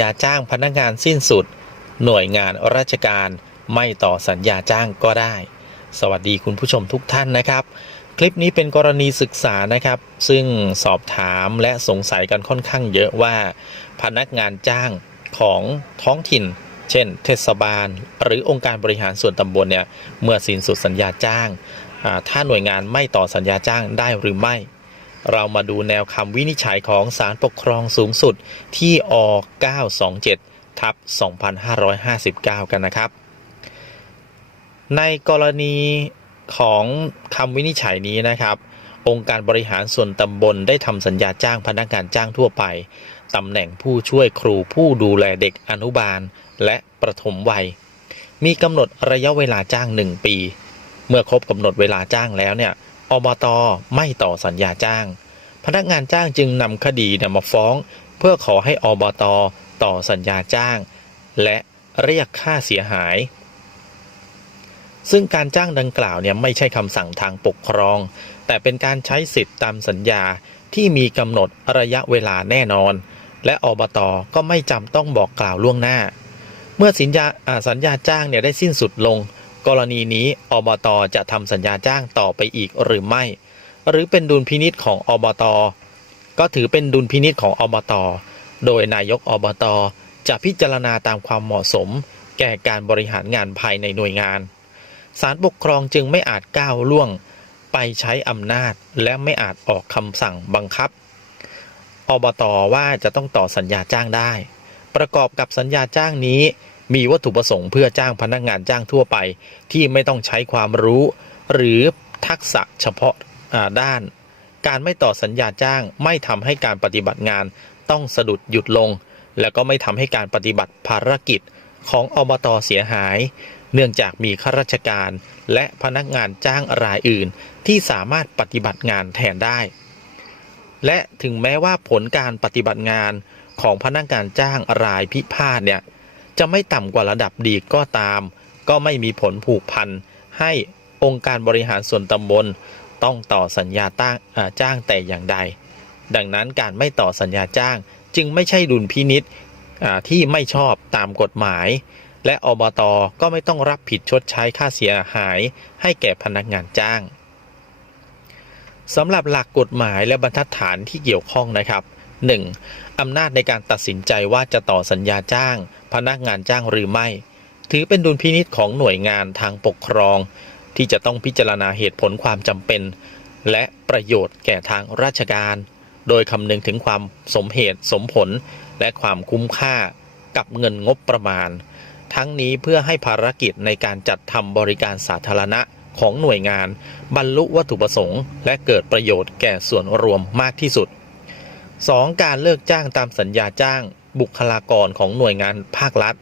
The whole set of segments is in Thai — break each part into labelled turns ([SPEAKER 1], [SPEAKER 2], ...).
[SPEAKER 1] ญาจ้างพนักงานสิ้นสุด หน่วยงานราชการไม่ต่อสัญญาจ้างก็ได้ สวัสดีคุณผู้ชมทุกท่านนะครับ คลิปนี้เป็นกรณีศึกษานะครับ ซึ่งสอบถามและสงสัยกันค่อนข้างเยอะว่า พนักงานจ้างของท้องถิ่น เช่น เทศบาล หรือองค์การบริหารส่วนตำบลเนี่ยเมื่อสิ้นสุดสัญญาจ้างถ้าหน่วยงานไม่ต่อสัญญาจ้างได้หรือไม่ เรามาดูแนวคำวินิจฉัยของศาลปกครองสูงสุดที่อ927ทับ2559 กันนะครับ ในกรณีของคำวินิจฉัยนี้นะครับ องค์การบริหารส่วนตำบลได้ทำสัญญาจ้างพนักงานจ้างทั่วไปตำแหน่งผู้ช่วยครูผู้ดูแลเด็กอนุบาลและประถมวัย มีกำหนดระยะเวลาจ้าง 1 ปี เมื่อครบกำหนดเวลาจ้างแล้วเนี่ย อบตไม่ต่อสัญญาจ้าง พนักงานจ้างจึงนำคดีมาฟ้อง เพื่อขอให้อบตต่อสัญญาจ้าง และเรียกค่าเสียหาย ซึ่งการจ้างดังกล่าวเนี่ยไม่ใช่คำสั่งทางปกครอง แต่เป็นการใช้สิทธิ์ตามสัญญาที่มีกำหนดระยะเวลาแน่นอน และอบตก็ไม่จำต้องบอกกล่าวล่วงหน้า เมื่อสัญญาาสัญญาจ้างเนี่ยได้สิ้นสุดลง กรณีนี้อบตจะทำสัญญาจ้างต่อไปอีกหรือไม่ หรือเป็นดุลพินิษของอบต ก็ถือเป็นดุลพินิษของอบต โดยนายกอบต จะพิจารณาตามความเหมาะสม แก่การบริหารงานภายในหน่วยงานศาลปกครองจึงไม่อาจก้าวล่วง ไปใช้อำนาจและไม่อาจออกคำสั่งบังคับ อบตว่าจะต้องต่อสัญญาจ้างได้ ประกอบกับสัญญาจ้างนี้ มีวัตถุประสงค์เพื่อจ้างพนักงานจ้างทั่วไป ที่ไม่ต้องใช้ความรู้ หรือทักษะเฉพาะาด้าน การไม่ต่อสัญญาจ้างไม่ทำให้การปฏิบัติงานต้องสะดุดหยุดลง และก็ไม่ทำให้การปฏิบัติภารกิจของอบตเสียหาย เนื่องจากมีข้าราชการและพนักงานจ้างรายอื่น ที่สามารถปฏิบัติงานแทนได้ และถึงแม้ว่าผลการปฏิบัติงานของพนักงานจ้างรายพิพาทเนี่ย จะไม่ต่ำกว่าระดับดีก็ตาม ก็ไม่มีผลผูกพันให้องค์การบริหารส่วนตำบลต้องต่อสัญญาตั้งจ้างแต่อย่างใด ดังนั้นการไม่ต่อสัญญาจ้างจึงไม่ใช่ดุลพินิษที่ไม่ชอบตามกฎหมาย และอบตก็ไม่ต้องรับผิดชดใช้ค่าเสียหายให้แก่พนักงานจ้างสำหรับหลักกฎหมายและบรรทัดฐานที่เกี่ยวข้องนะครับ 1. อำนาจในการตัดสินใจว่าจะต่อสัญญาจ้าง พนักงานจ้างหรือไม่ ถือเป็นดุลพินิษของหน่วยงานทางปกครอง ที่จะต้องพิจารณาเหตุผลความจำเป็น และประโยชน์แก่ทางราชการ โดยคำนึงถึงความสมเหตุสมผล และความคุ้มค่ากับเงินงบประมาณ ทั้งนี้เพื่อให้ภารกิจในการจัดทำบริการสาธารณะของหน่วยงาน บรรลุวัตถุประสงค์ และเกิดประโยชน์แก่ส่วนรวมมากที่สุด 2. การเลิกจ้างตามสัญญาจ้างบุคลากรของหน่วยงานภาครัฐ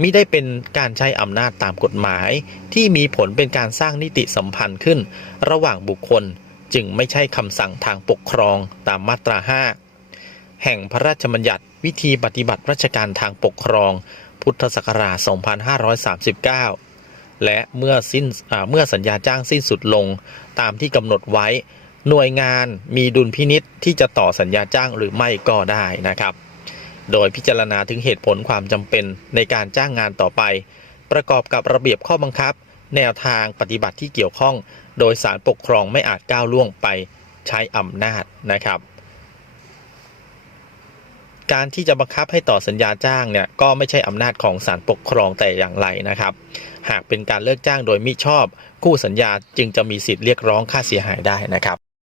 [SPEAKER 1] มิได้เป็นการใช้อำนาจตามกฎหมาย ที่มีผลเป็นการสร้างนิติสัมพันธ์ขึ้น ระหว่างบุคคลจึงไม่ใช่คำสั่งทางปกครองตามมาตรา 5 แห่งพระราชบัญญัติวิธีปฏิบัติราชการทางปกครอง พุทธศักราช 2539 และเมื่อสิ้นเมื่อสัญญาจ้างสิ้นสุดลงตามที่กำหนดไว้ หน่วยงานมีดุลพินิษที่จะต่อสัญญาจ้างหรือไม่ก็ได้นะครับ โดยพิจารณาถึงเหตุผลความจำเป็นในการจ้างงานต่อไป ประกอบกับระเบียบข้อบังคับ แนวทางปฏิบัติที่เกี่ยวข้อง โดยสารปกครองไม่อาจก้าวล่วงไปใช้อำนาจนะครับ การที่จะบังคับให้ต่อสัญญาจ้างเนี่ยก็ไม่ใช่อำนาจของศาลปกครองแต่อย่างไรนะครับ หากเป็นการเลิกจ้างโดยมิชอบ คู่สัญญาจึงจะมีสิทธิ์เรียกร้องค่าเสียหายได้นะครับ